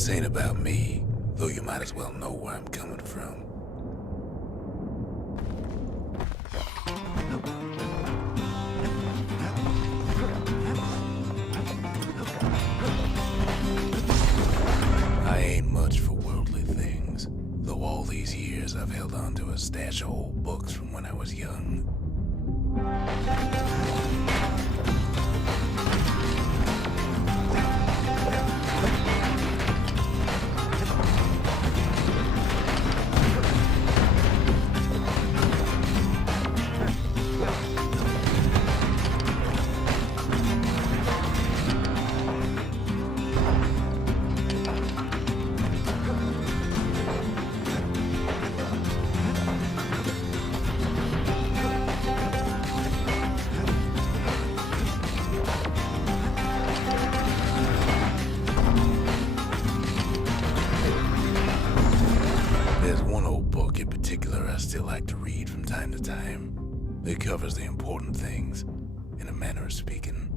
This ain't about me, though you might as well know where I'm coming from. I ain't much for worldly things, though all these years I've held on to a stash of old books from when I was young. Still like to read from time to time. It covers the important things, in a manner of speaking.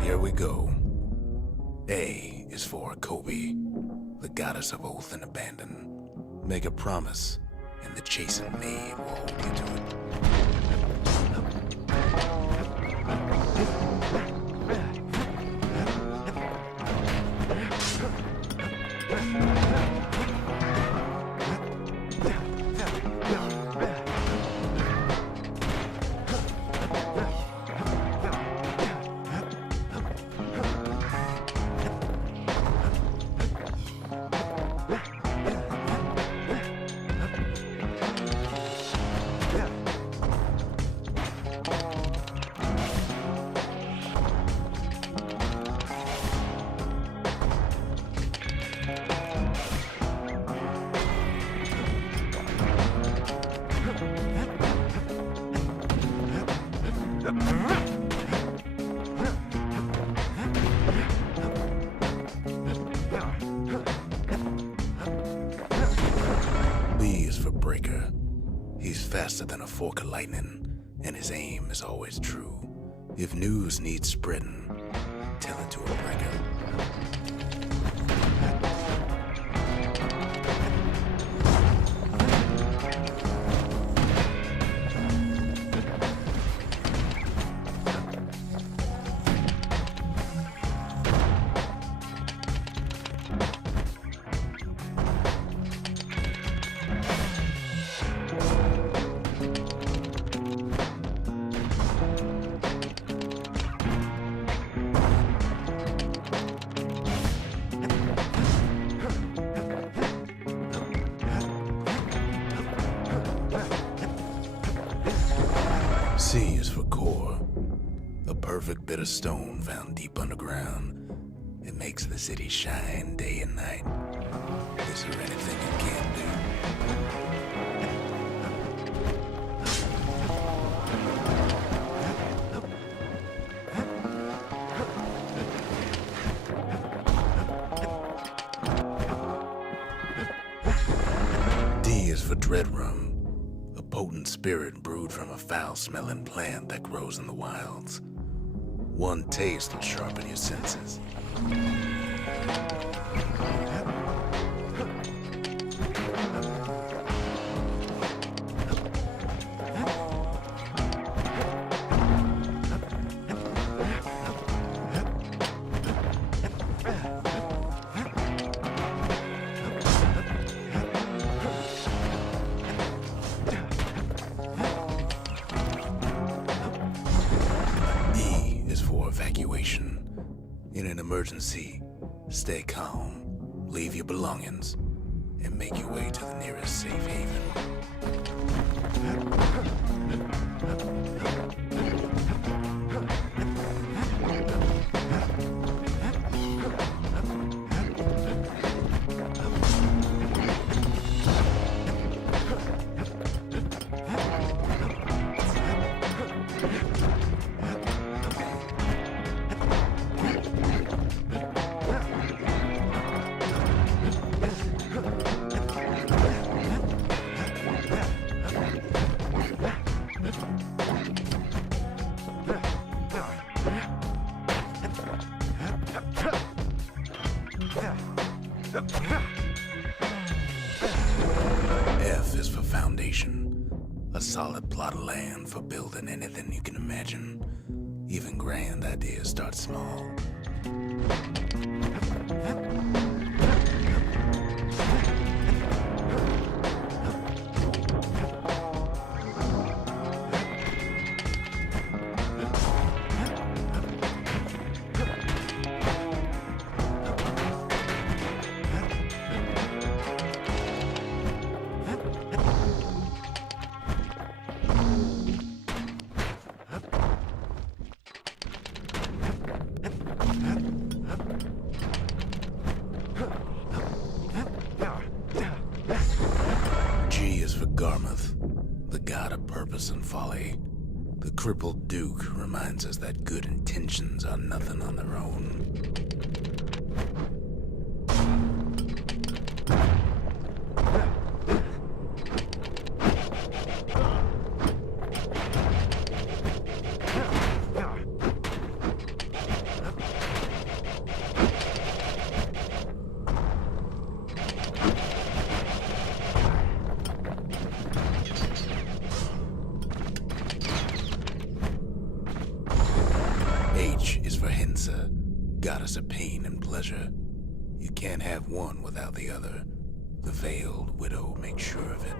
Here we go. A is for Kobe, the goddess of oath and abandon. Make a promise, and the chastened maid will hold you to it. B is for Breaker. He's faster than a fork of lightning, and his aim is always true. If news needs spreading, tell it to a breaker. C is for core, a perfect bit of stone found deep underground. It makes the city shine day and night. Is there anything it can't do? D is for Dread Rum, a potent spirit brewed from a foul-smelling plant that grows in the wilds. One taste will sharpen your senses. Evacuation. In an emergency, stay calm, leave your belongings, and make your way to the nearest safe haven. F is for foundation, a solid plot of land for building anything you can imagine. Even grand ideas start small. G is for Garmouth, the god of purpose and folly. The crippled Duke reminds us that good intentions are nothing on their own. H is for Hensa, goddess of pain and pleasure. You can't have one without the other. The veiled widow makes sure of it.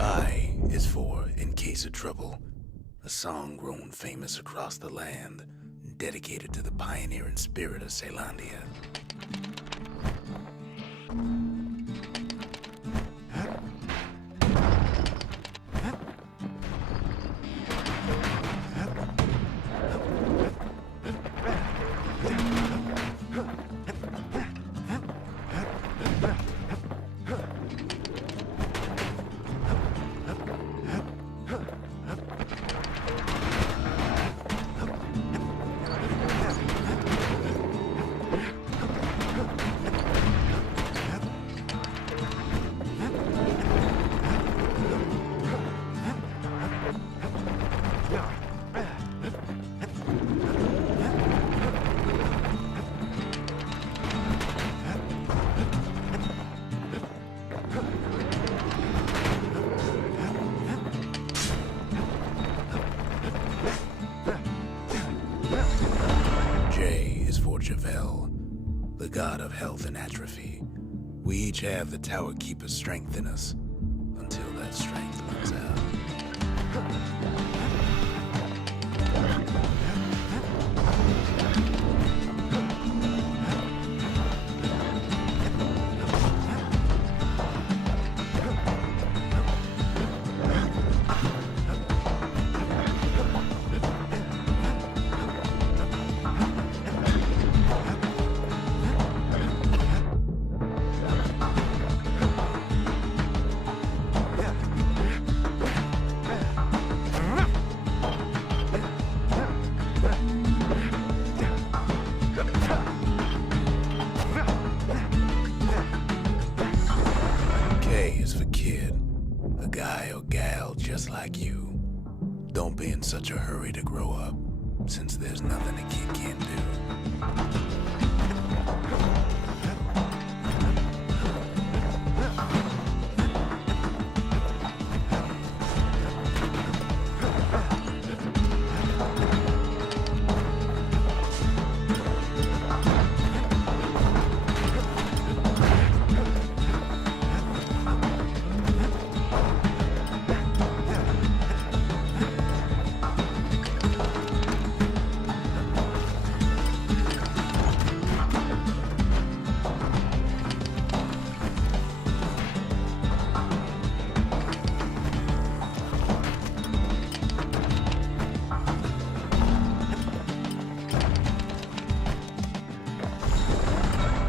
I is for In Case of Trouble, a song grown famous across the land, dedicated to the pioneering spirit of Ceylondia. J is for Javel, the god of health and atrophy. We each have the Tower Keeper's strength in us, until that strength runs out. K is for kid, a guy or gal just like you. Don't be in such a hurry to grow up, since there's nothing a kid can't do.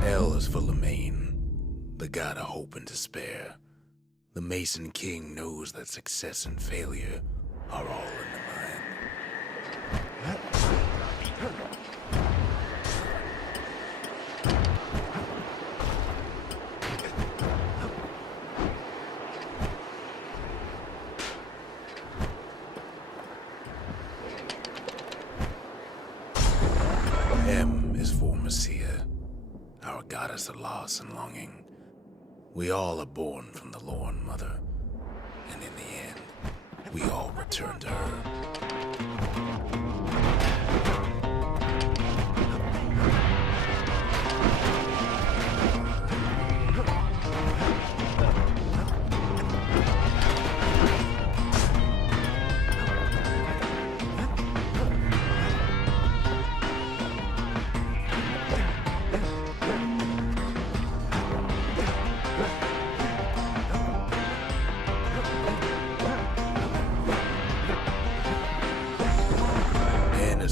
L is for Lemaine, the god of hope and despair. The Mason King knows that success and failure are all in the mind. M is for Messiah, our goddess of loss and longing. We all are born from the Lord Mother, and in the end, we all return to her.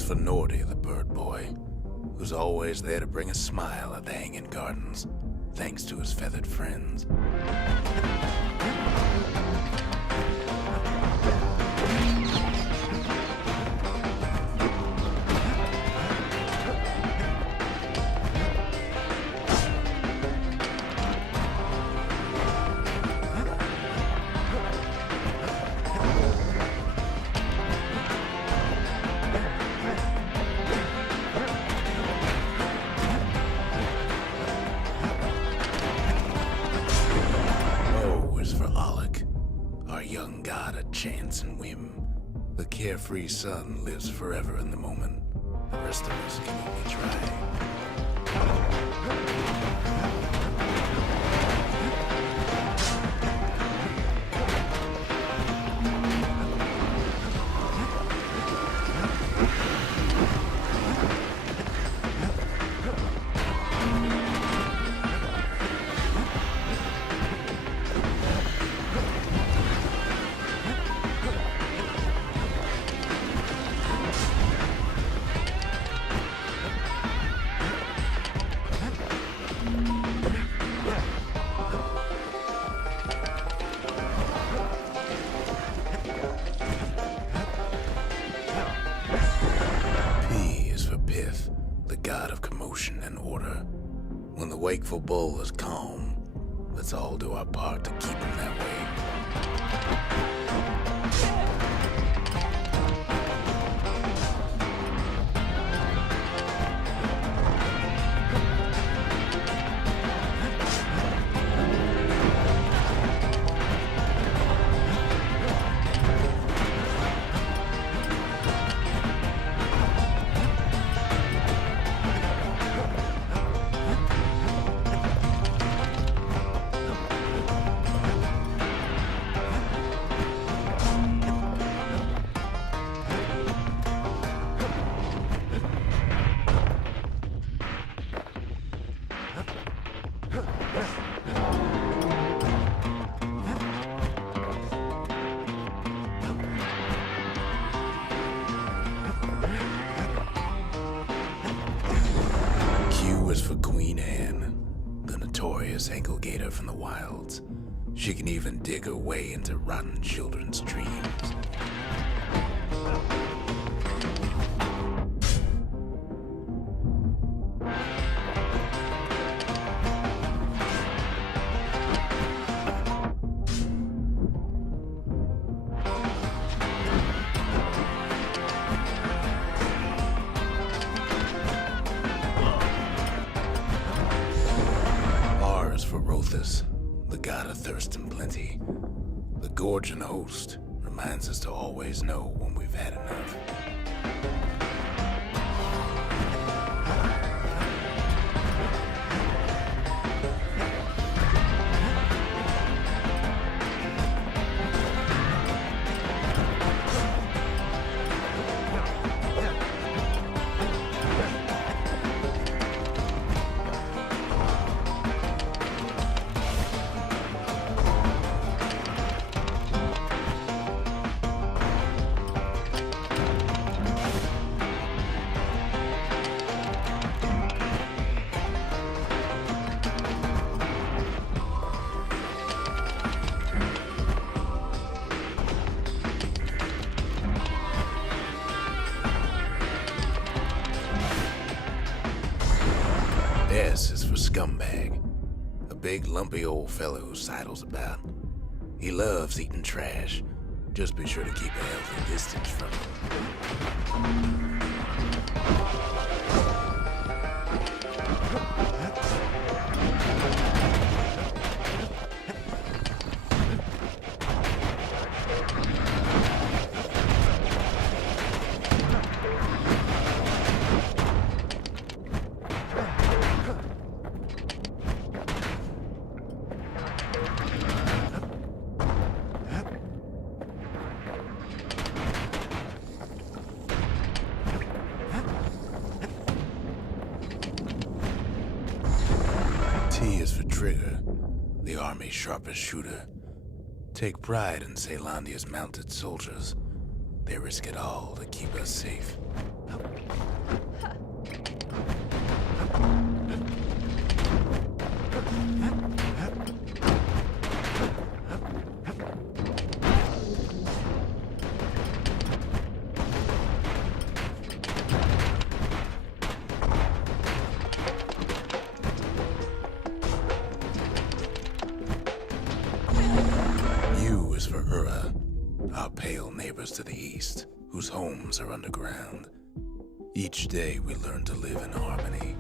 For Nordy, the bird boy, who's always there to bring a smile at the hanging gardens, thanks to his feathered friends. Chance and whim. The carefree son lives forever in the moment. The rest of us can only try. And order. When the wakeful bull is calm, let's all do our part to keep him that way. For Queen Anne, the notorious ankle gator from the wilds. She can even dig her way into rotten children's dreams. The god of thirst and plenty. The gorging host reminds us to always know when we've had enough. scumbag. A big, lumpy old fellow who sidles about. He loves eating trash. Just be sure to keep a healthy distance from him. T is for Trigger, the army's sharpest shooter. Take pride in Caelandia's mounted soldiers. They risk it all to keep us safe. For Ura, our pale neighbors to the east, whose homes are underground. Each day we learn to live in harmony.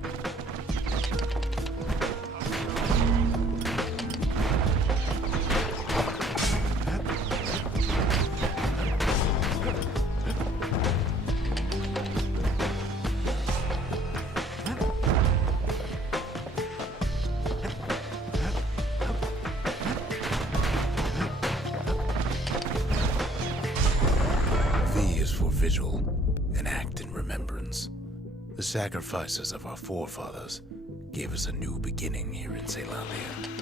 Vigil, an act in remembrance. The sacrifices of our forefathers gave us a new beginning here in Caelandia.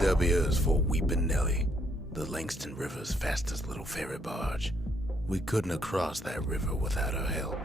W is for Weepin' Nelly, the Langston River's fastest little ferry barge. We couldn't have crossed that river without her help.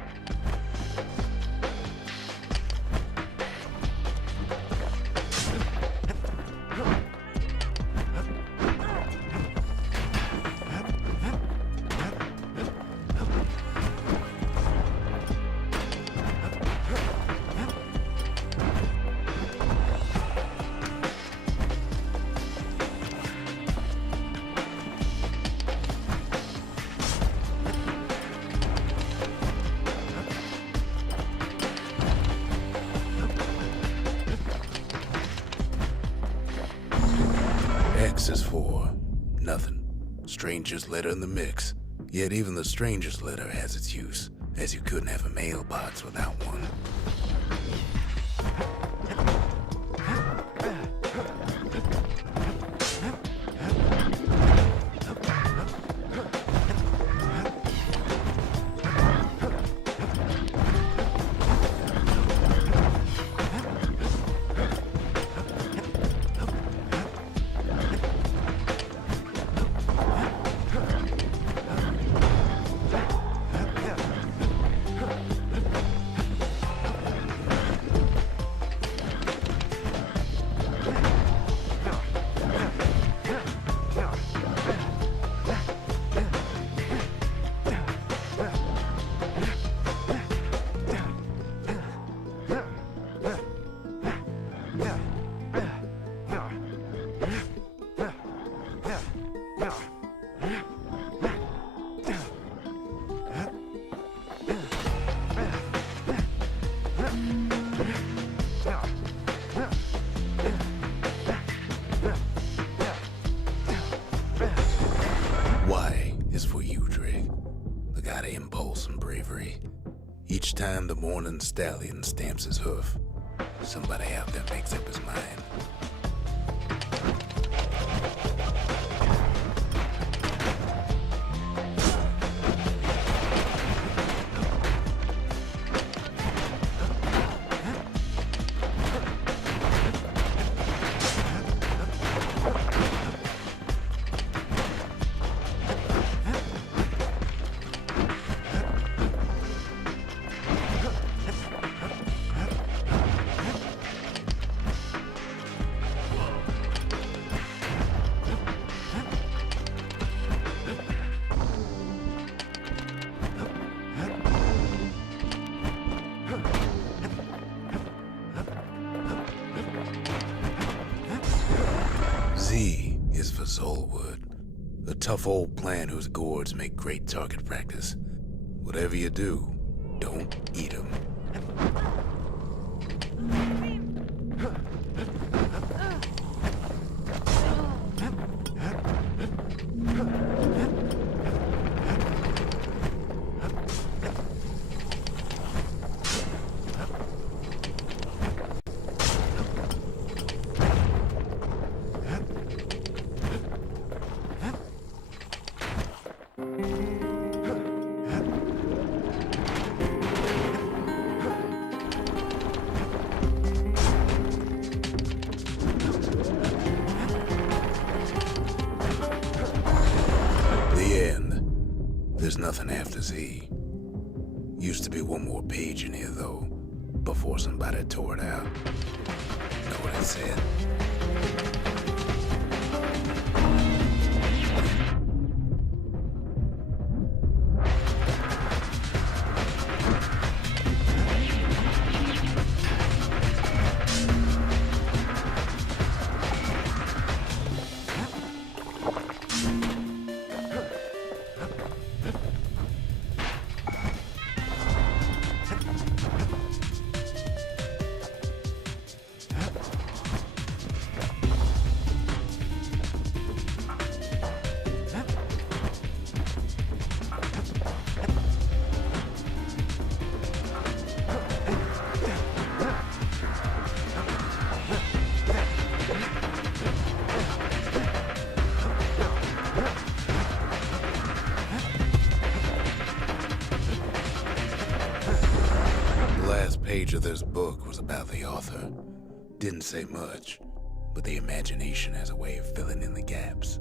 X is for nothing. Stranger's letter in the mix. Yet even the stranger's letter has its use, as you couldn't have a mailbox without one. Y is for you, Drake. The god of impulse and bravery. Each time the morning stallion stamps his hoof, somebody out there makes up his mind. Z is for Zolwood, a tough old plant whose gourds make great target practice. Whatever you do, don't eat them. There's nothing after Z. Used to be one more page in here, though, before somebody tore it out. Know what it said? Page of this book was about the author. Didn't say much, but the imagination has a way of filling in the gaps.